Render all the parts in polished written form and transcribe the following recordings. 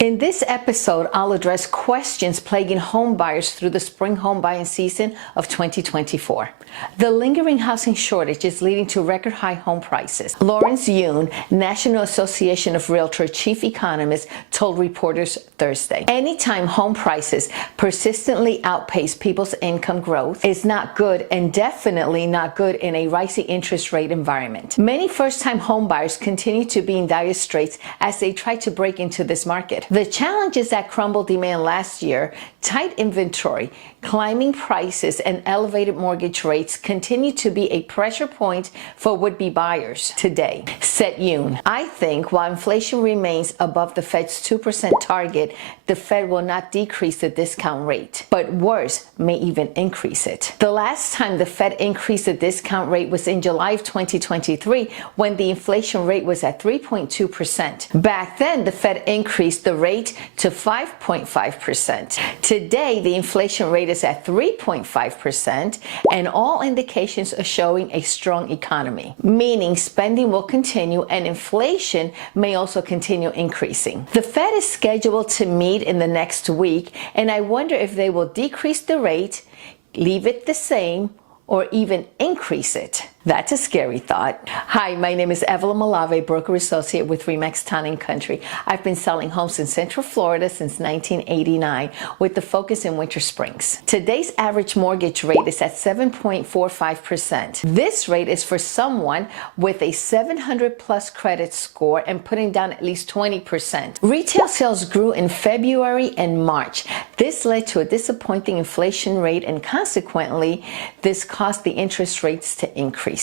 In this episode, I'll address questions plaguing home buyers through the spring home buying season of 2024. The lingering housing shortage is leading to record high home prices. Lawrence Yun, National Association of Realtors chief economist, told reporters Thursday, anytime home prices persistently outpace people's income growth is not good, and definitely not good in a rising interest rate environment. Many first-time home buyers continue to be in dire straits as they try to break into this market. The challenges that crumbled demand last year, tight inventory, climbing prices, and elevated mortgage rates continue to be a pressure point for would-be buyers today, said Yoon. I think while inflation remains above the Fed's 2% target, the Fed will not decrease the discount rate, but worse, may even increase it. The last time the Fed increased the discount rate was in July of 2023, when the inflation rate was at 3.2%. Back then, the Fed increased the rate to 5.5%. Today, the inflation rate is at 3.5%, and all indications are showing a strong economy, meaning spending will continue and inflation may also continue increasing. The Fed is scheduled to meet in the next week, and I wonder if they will decrease the rate, leave it the same, or even increase it. That's a scary thought. Hi, my name is Evelyn Malave, broker associate with RE/MAX Town & Country. I've been selling homes in Central Florida since 1989 with the focus in Winter Springs. Today's average mortgage rate is at 7.45%. This rate is for someone with a 700 plus credit score and putting down at least 20%. Retail sales grew in February and March. This led to a disappointing inflation rate, and consequently, this caused the interest rates to increase.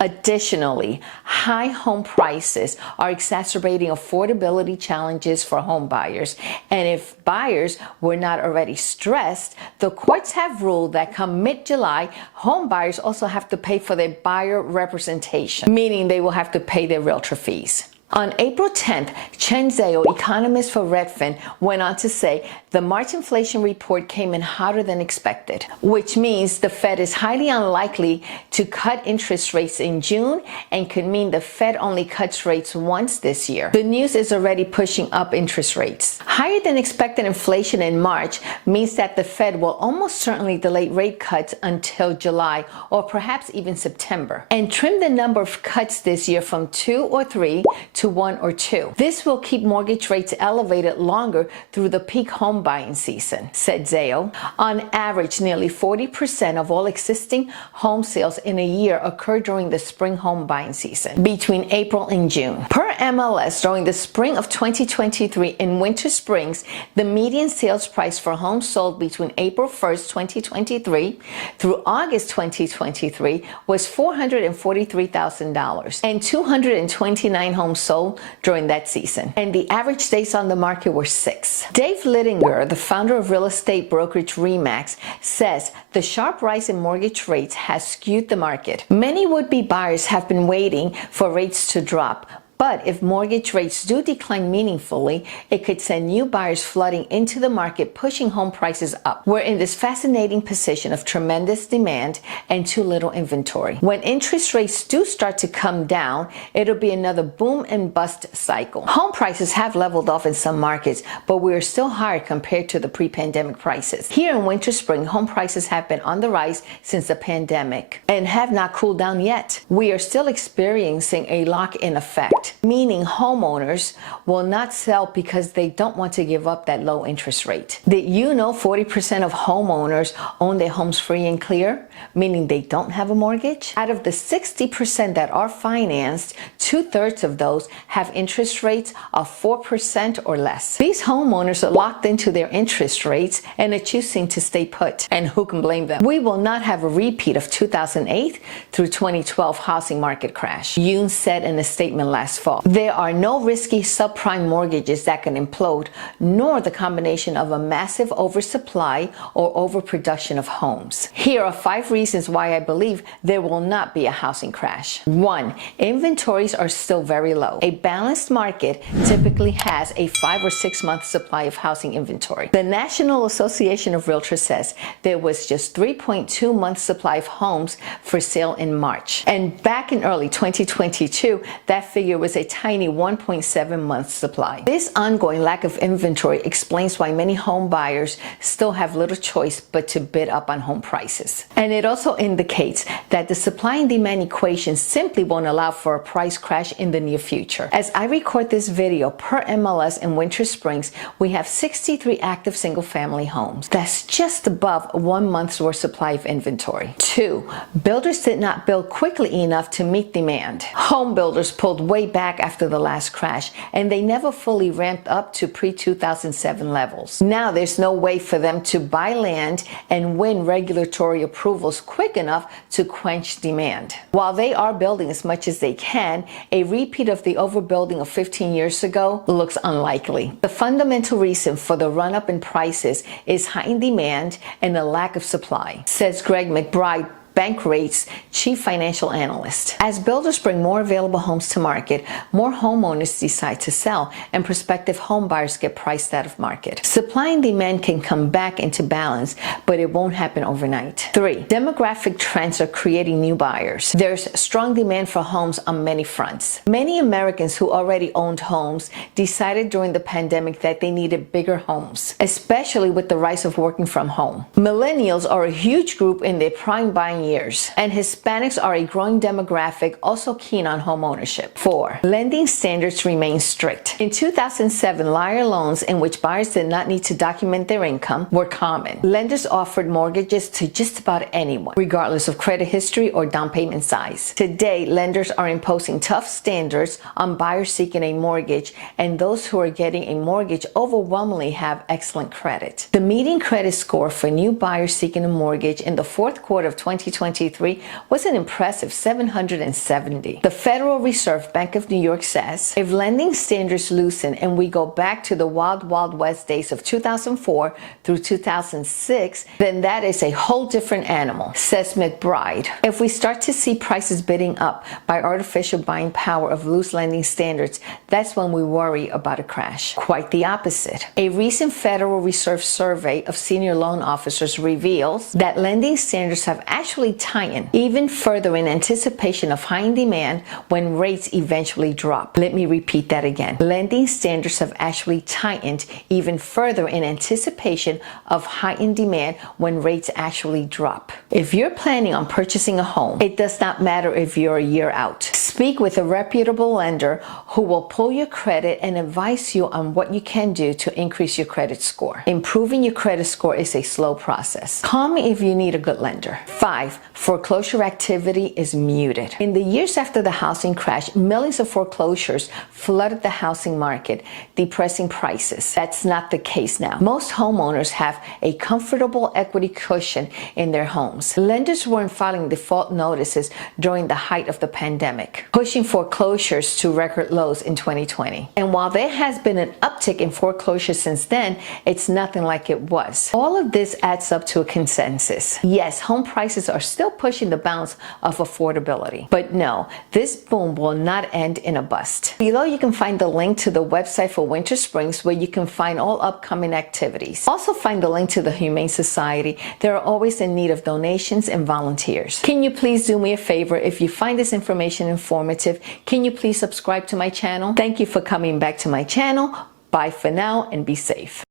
Additionally, high home prices are exacerbating affordability challenges for home buyers, and if buyers were not already stressed, the courts have ruled that come mid-July, home buyers also have to pay for their buyer representation, meaning they will have to pay their realtor fees. On April 10th, Chen Zhao, economist for Redfin, went on to say the March inflation report came in hotter than expected, which means the Fed is highly unlikely to cut interest rates in June and could mean the Fed only cuts rates once this year. The news is already pushing up interest rates. Higher than expected inflation in March means that the Fed will almost certainly delay rate cuts until July or perhaps even September, and trim the number of cuts this year from 2 or 3 to 1 or 2. This will keep mortgage rates elevated longer through the peak home buying season, said Zhao. On average, nearly 40% of all existing home sales in a year occur during the spring home buying season, between April and June. Per MLS, during the spring of 2023 in Winter Springs, the median sales price for homes sold between April 1st, 2023 through August 2023 was $443,000, and 229 homes sold during that season, and the average days on the market were 6. Dave Littinger, the founder of real estate brokerage RE/MAX, says the sharp rise in mortgage rates has skewed the market. Many would-be buyers have been waiting for rates to drop, but if mortgage rates do decline meaningfully, it could send new buyers flooding into the market, pushing home prices up. We're in this fascinating position of tremendous demand and too little inventory. When interest rates do start to come down, it'll be another boom and bust cycle. Home prices have leveled off in some markets, but we are still higher compared to the pre-pandemic prices. Here in Winter Spring, home prices have been on the rise since the pandemic and have not cooled down yet. We are still experiencing a lock-in effect, meaning homeowners will not sell because they don't want to give up that low interest rate. Did you know 40% of homeowners own their homes free and clear, meaning they don't have a mortgage? Out of the 60% that are financed, 2/3 of those have interest rates of 4% or less. These homeowners are locked into their interest rates and are choosing to stay put, and who can blame them? We will not have a repeat of 2008 through 2012 housing market crash, Yoon said in a statement last fall. There are no risky subprime mortgages that can implode, nor the combination of a massive oversupply or overproduction of homes. Here are 5 reasons why I believe there will not be a housing crash. 1. Inventories are still very low. A balanced market typically has a 5 or 6 month supply of housing inventory. The National Association of Realtors says there was just 3.2 months supply of homes for sale in March. And back in early 2022, that figure was was a tiny 1.7 month supply. This ongoing lack of inventory explains why many home buyers still have little choice but to bid up on home prices. And it also indicates that the supply and demand equation simply won't allow for a price crash in the near future. As I record this video, per MLS in Winter Springs, we have 63 active single-family homes. That's just above 1 month's worth supply of inventory. 2. Builders did not build quickly enough to meet demand. Home builders pulled way back after the last crash, and they never fully ramped up to pre-2007 levels. Now there's no way for them to buy land and win regulatory approvals quick enough to quench demand. While they are building as much as they can, a repeat of the overbuilding of 15 years ago looks unlikely. The fundamental reason for the run-up in prices is heightened demand and a lack of supply, says Greg McBride, Bankrate's chief financial analyst. As builders bring more available homes to market, more homeowners decide to sell, and prospective home buyers get priced out of market. Supply and demand can come back into balance, but it won't happen overnight. 3. Demographic trends are creating new buyers. There's strong demand for homes on many fronts. Many Americans who already owned homes decided during the pandemic that they needed bigger homes, especially with the rise of working from home. Millennials are a huge group in their prime buying years, and Hispanics are a growing demographic also keen on home ownership. 4. Lending standards remain strict. In 2007, liar loans in which buyers did not need to document their income were common. Lenders offered mortgages to just about anyone, regardless of credit history or down payment size. Today, lenders are imposing tough standards on buyers seeking a mortgage, and those who are getting a mortgage overwhelmingly have excellent credit. The median credit score for new buyers seeking a mortgage in the fourth quarter of 2023 was an impressive 770. The Federal Reserve Bank of New York says, if lending standards loosen and we go back to the wild west days of 2004 through 2006, then that is a whole different animal, says McBride. If we start to see prices bidding up by artificial buying power of loose lending standards, that's when we worry about a crash. Quite the opposite. A recent Federal Reserve survey of senior loan officers reveals that lending standards have actually tighten even further in anticipation of high demand when rates eventually drop. Let me repeat that again. Lending standards have actually tightened even further in anticipation of heightened demand when rates actually drop. If you're planning on purchasing a home, it does not matter if you're a year out. Speak with a reputable lender who will pull your credit and advise you on what you can do to increase your credit score. Improving your credit score is a slow process. Call me if you need a good lender. 5. Foreclosure activity is muted. In the years after the housing crash, millions of foreclosures flooded the housing market, depressing prices. That's not the case now. Most homeowners have a comfortable equity cushion in their homes. Lenders weren't filing default notices during the height of the pandemic, pushing foreclosures to record lows in 2020. And while there has been an uptick in foreclosures since then, it's nothing like it was. All of this adds up to a consensus. Yes, home prices are still pushing the bounds of affordability. But no, this boom will not end in a bust. Below you can find the link to the website for Winter Springs where you can find all upcoming activities. Also find the link to the Humane Society. They are always in need of donations and volunteers. Can you please do me a favor? If you find this information informative, can you please subscribe to my channel? Thank you for coming back to my channel. Bye for now and be safe.